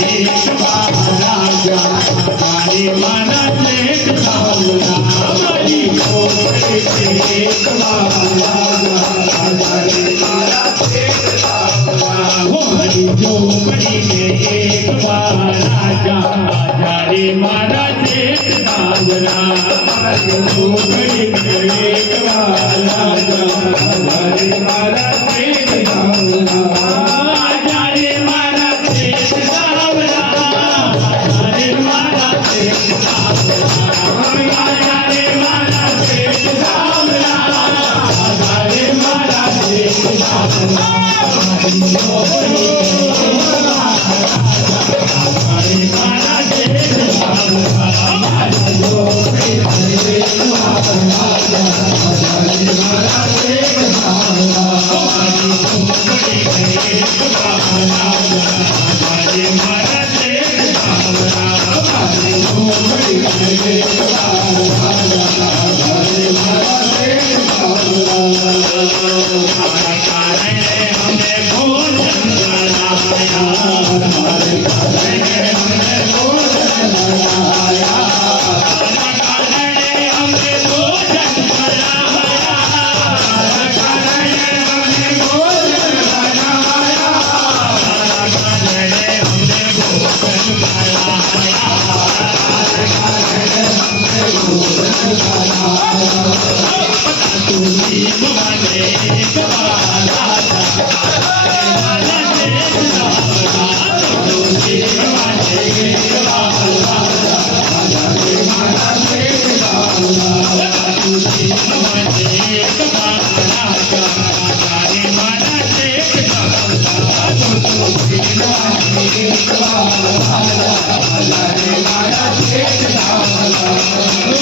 एक महाराजा हजारे मारा शेख सावला हमारी झोपड़ी में एक महाराजा हजारे मारा शेख सावला हमारी झोपड़ी में एक महाराजा हजारे मारा शेख सावला हमारी झोपड़ी में एक महाराजा हजारे मारा शेख सावला हजारे मारा शेख सावला हजारे मारा शेख सावला हजारे मारा शेख सावला हजारे मारा शेख सावला हजारे मारा शेख सावला हमारी झोपड़ी में एक महाराजा हजारे मारा शेख सावला हमारी झोपड़ी में एक महाराजा हजारे मारा शेख सावला हमारी झोपड़ी में एक महाराजा हजारे मारा शेख सावला हमारे कारण हमें भोजन कराया हमारे कारण हमें भोजन कराया हमारे कारण हमें भोजन कराया हमारे कारण हमें भोजन कराया हमारे कारण हमें भोजन कराया हमारे कारण हमें भोजन कराया तुझी माने एक महाराजा हजारे मारा शेख सावला तुझी माने एक महाराजा हजारे मारा शेख सावला तुझी माने एक महाराजा हजारे मारा शेख सावला तुझी माने एक महाराजा हजारे मारा शेख सावला